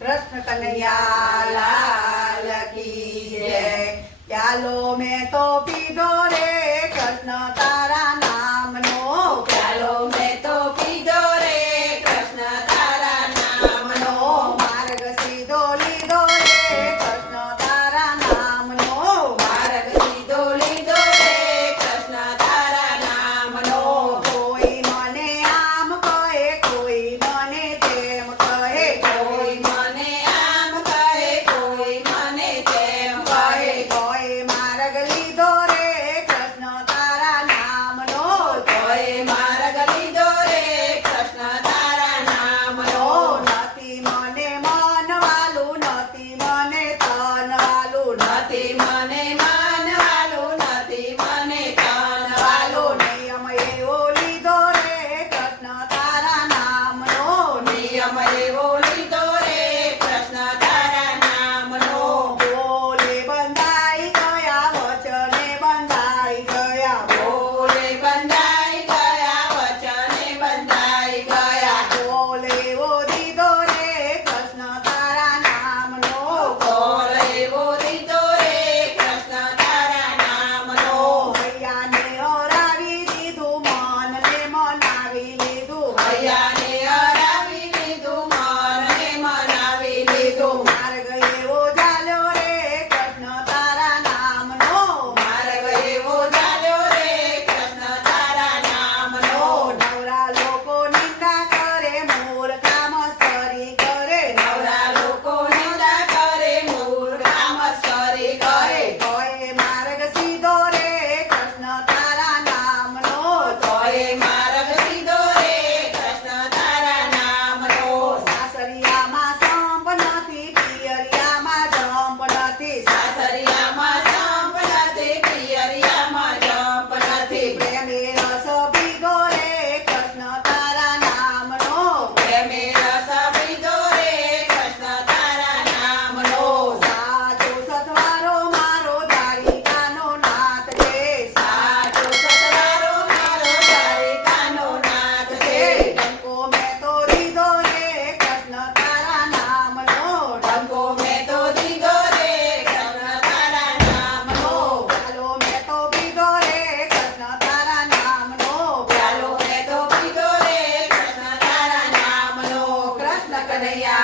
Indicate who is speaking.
Speaker 1: કૃષ્ણ કનૈયા લાલ કી જય. ચાલો મેં તો પીધો રે Angelito. கதையா